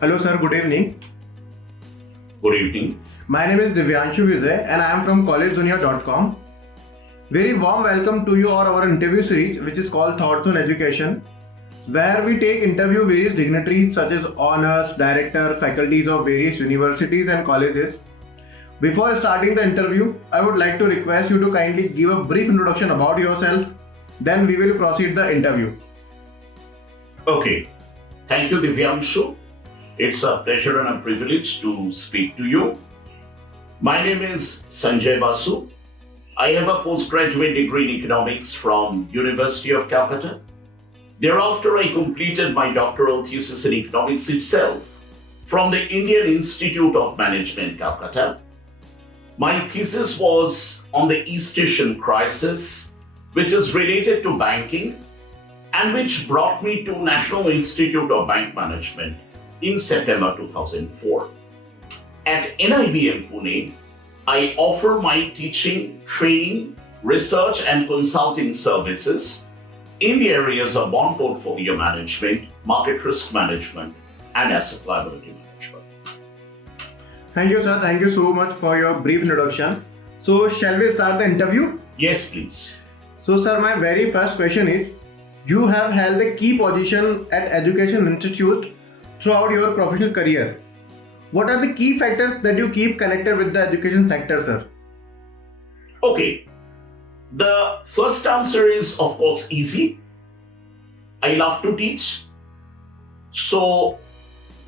Hello sir, good evening. Good evening. My name is Divyanshu Vijay and I am from collegedunia.com. Very warm welcome to you or our interview series which is called Thoughts on Education, where we take interview various dignitaries such as honors, director, faculties of various universities and colleges. Before starting the interview, I would like to request you to kindly give a brief introduction about yourself. Then we will proceed the interview. Okay. Thank you, Divyanshu. It's a pleasure and a privilege to speak to you. My name is Sanjay Basu. I have a postgraduate degree in economics from University of Calcutta. Thereafter, I completed my doctoral thesis in economics itself from the Indian Institute of Management, Calcutta. My thesis was on the East Asian crisis, which is related to banking and which brought me to National Institute of Bank Management in September 2004. At NIBM Pune, I offer my teaching, training, research and consulting services in the areas of bond portfolio management, market risk management and asset liability management. Thank you sir, thank you so much for your brief introduction. So shall we start the interview? Yes, please. So sir, my very first question is, you have held a key position at Education Institute throughout your professional career. What are the key factors that you keep connected with the education sector, sir? Okay. The first answer is, of course, easy. I love to teach. So,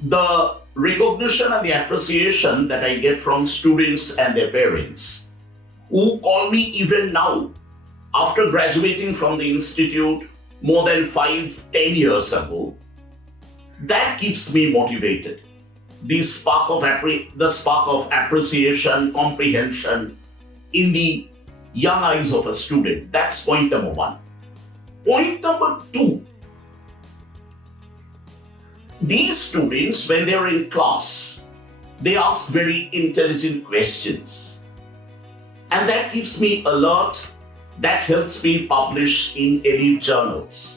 the recognition and the appreciation that I get from students and their parents, who call me even now, after graduating from the institute more than 5-10 years ago, that keeps me motivated. The spark of appreciation, comprehension in the young eyes of a student. That's point number one. Point number two. These students, when they're in class, they ask very intelligent questions. And that keeps me alert. That helps me publish in elite journals.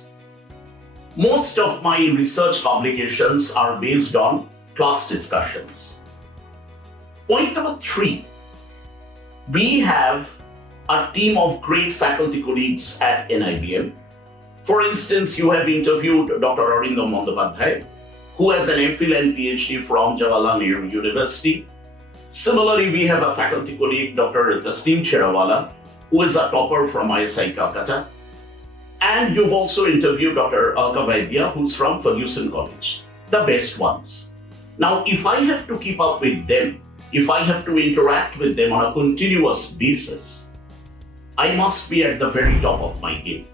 Most of my research publications are based on class discussions. Point number three, we have a team of great faculty colleagues at NIBM. For instance, you have interviewed Dr. Arindam Bandyopadhyay, who has an MPhil and PhD from Jawaharlal Nehru University. Similarly, we have a faculty colleague, Dr. Tasneem Cherawala, who is a topper from ISI Calcutta. And you've also interviewed Dr. Alka Vaidya, who's from Ferguson College, the best ones. Now, if I have to keep up with them, if I have to interact with them on a continuous basis, I must be at the very top of my game.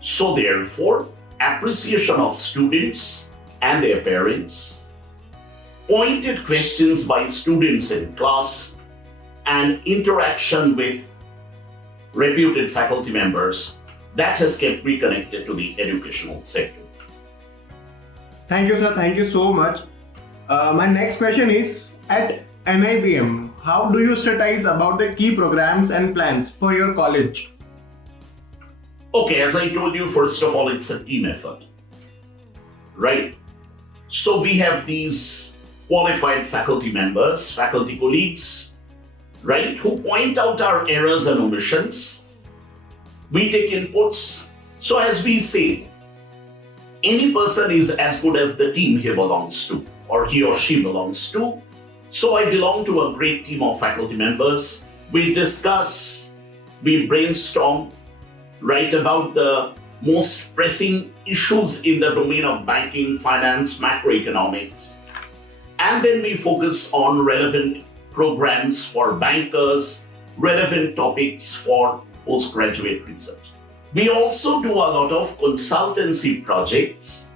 So therefore, appreciation of students and their parents, pointed questions by students in class, and interaction with reputed faculty members, that has kept me connected to the educational sector. Thank you sir, thank you so much. My next question is, at NIBM, how do you strategize about the key programs and plans for your college? Okay, as I told you, first of all, it's a team effort, right? So we have these qualified faculty members, faculty colleagues, right, who point out our errors and omissions. We take inputs. So as we say, any person is as good as the team he belongs to, or he or she belongs to. So I belong to a great team of faculty members. We discuss, we brainstorm, right, about the most pressing issues in the domain of banking, finance, macroeconomics. And then we focus on relevant programs for bankers, relevant topics for postgraduate research. We also do a lot of consultancy projects,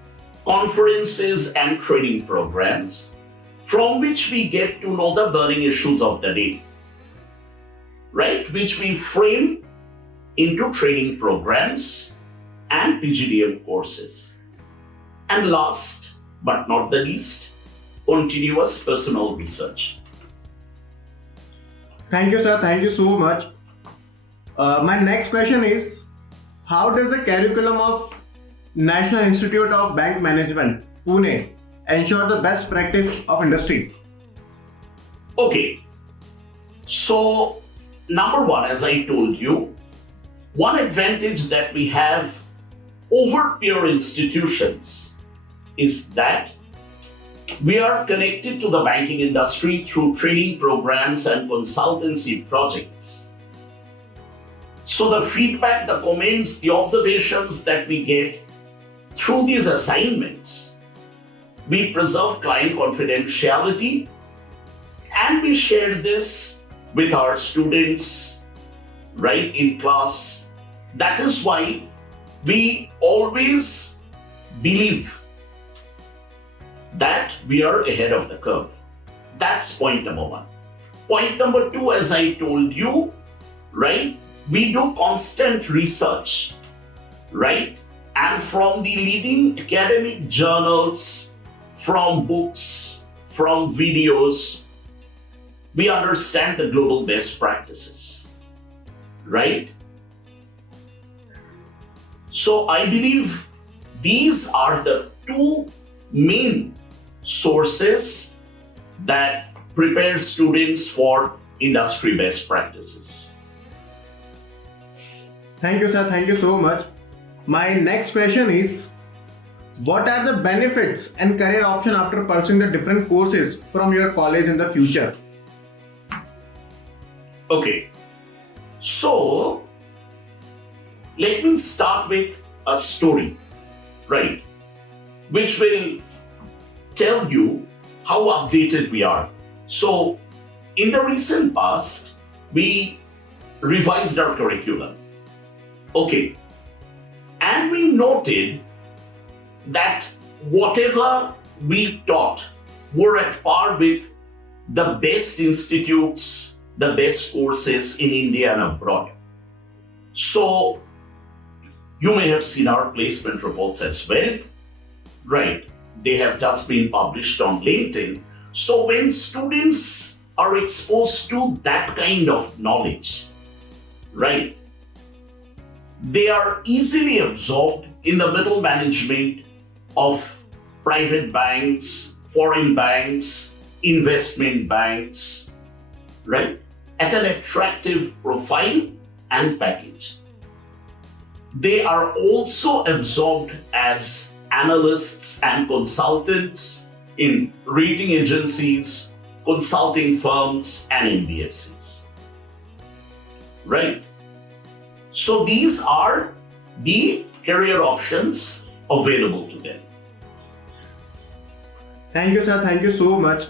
conferences and training programs, from which we get to know the burning issues of the day, right, which we frame into training programs and PGDM courses. And last but not the least, continuous personal research. Thank you, sir. Thank you so much. My next question is, how does the curriculum of National Institute of Bank Management, Pune, ensure the best practice of industry? Okay, so number one, as I told you, one advantage that we have over peer institutions is that we are connected to the banking industry through training programs and consultancy projects. So the feedback, the comments, the observations that we get through these assignments, we preserve client confidentiality and we share this with our students, right, in class. That is why we always believe that we are ahead of the curve. That's point number one. Point number two, as I told you, right, we do constant research, right? And from the leading academic journals, from books, from videos, we understand the global best practices, right? So I believe these are the two main sources that prepare students for industry best practices. Thank you, sir. Thank you so much. My next question is, what are the benefits and career option after pursuing the different courses from your college in the future? Okay, so let me start with a story, right, which will tell you how updated we are. So, in the recent past, we revised our curriculum. Okay, and we noted that whatever we taught were at par with the best institutes, the best courses in India and abroad. So, you may have seen our placement reports as well, right? They have just been published on LinkedIn. So, when students are exposed to that kind of knowledge, right, they are easily absorbed in the middle management of private banks, foreign banks, investment banks, right, at an attractive profile and package. They are also absorbed as analysts and consultants in rating agencies, consulting firms, and NBFCs. Right? So these are the career options available to them. Thank you, sir. Thank you so much.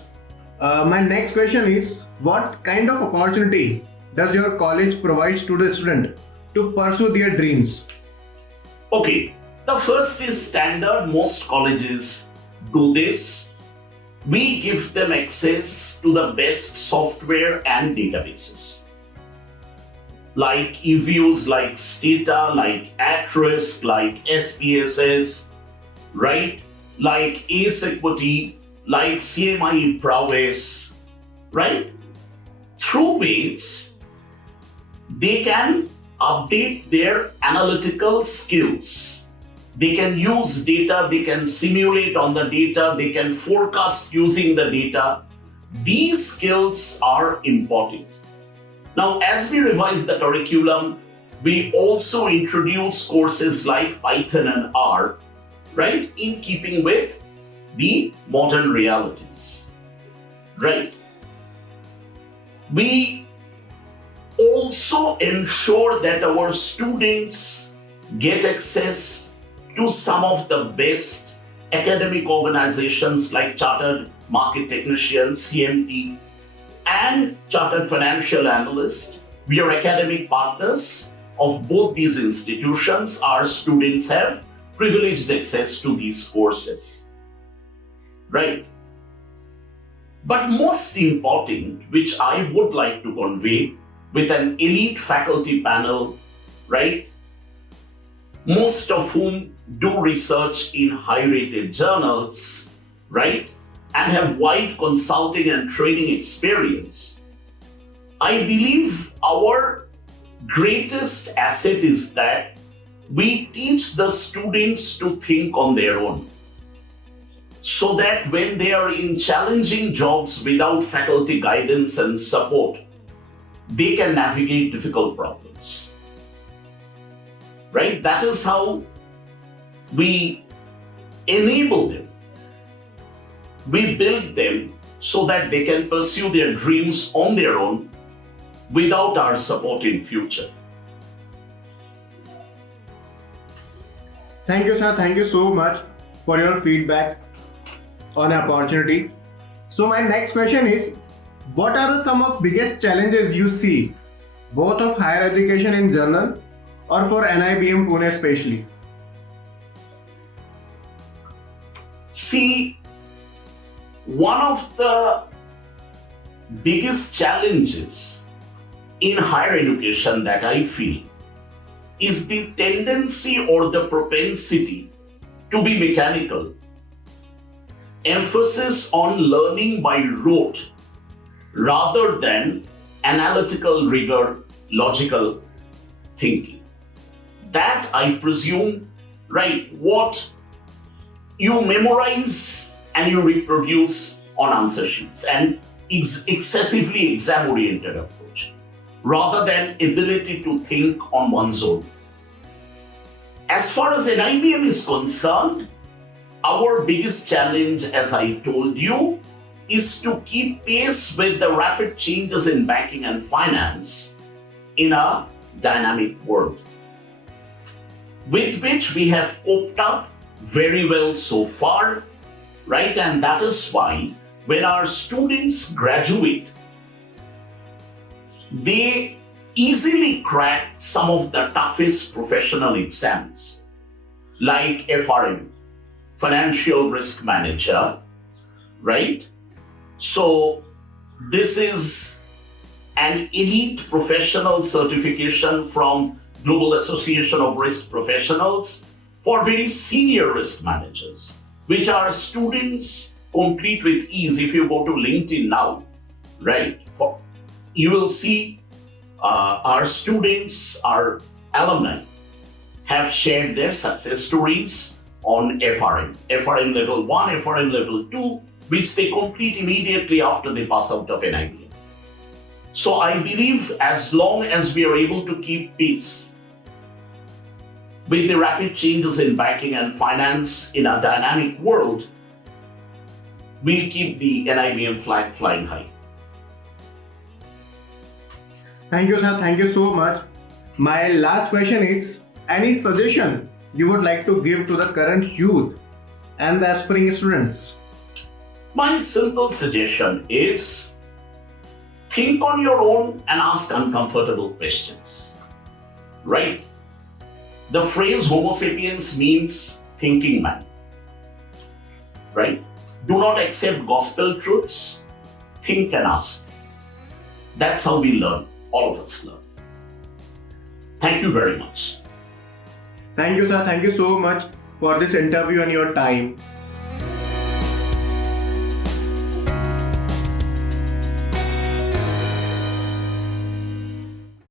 My next question is, what kind of opportunity does your college provide to the student to pursue their dreams? Okay, the first is standard. Most colleges do this. We give them access to the best software and databases, like EVUs, like Stata, like At-Risk, like SPSS, right? Like Ace Equity, like CMI Prowess, right? Through which they can update their analytical skills. They can use data, they can simulate on the data, they can forecast using the data. These skills are important. Now, as we revise the curriculum, we also introduce courses like Python and R, right, in keeping with the modern realities, right? We also ensure that our students get access to some of the best academic organizations like Chartered Market Technicians, CMT, and Chartered Financial Analyst. We are academic partners of both these institutions. Our students have privileged access to these courses, right? But most important, which I would like to convey with an elite faculty panel, right, most of whom do research in high-rated journals, right, and have wide consulting and training experience, I believe our greatest asset is that we teach the students to think on their own, so that when they are in challenging jobs without faculty guidance and support, they can navigate difficult problems. Right? That is how we enable them. We build them so that they can pursue their dreams on their own without our support in future. Thank you, sir. Thank you so much for your feedback on opportunity. So my next question is, what are some of biggest challenges you see, both of higher education in general or for NIBM Pune especially? See, one of the biggest challenges in higher education that I feel is the tendency or the propensity to be mechanical. Emphasis on learning by rote rather than analytical rigor, logical thinking. That, I presume, right, what you memorize and you reproduce on answer sheets, and excessively exam-oriented approach rather than ability to think on one's own. As far as NIBM is concerned, our biggest challenge, as I told you, is to keep pace with the rapid changes in banking and finance in a dynamic world, with which we have coped up very well so far, right? And that is why when our students graduate, they easily crack some of the toughest professional exams, like FRM, Financial Risk Manager, right? So this is an elite professional certification from Global Association of Risk Professionals for very senior risk managers, which our students complete with ease. If you go to LinkedIn now, right, you will see our students, our alumni have shared their success stories on FRM level 1, FRM level 2, which they complete immediately after they pass out of NIBM. So I believe as long as we are able to keep pace with the rapid changes in banking and finance in a dynamic world, we'll keep the NIBM flag flying high. Thank you, sir. Thank you so much. My last question is, any suggestion you would like to give to the current youth and the aspiring students? My simple suggestion is, think on your own and ask uncomfortable questions, right? The phrase Homo sapiens means thinking man, right? Do not accept gospel truths, think and ask. That's how we learn, all of us learn. Thank you very much. Thank you, sir. Thank you so much for this interview and your time.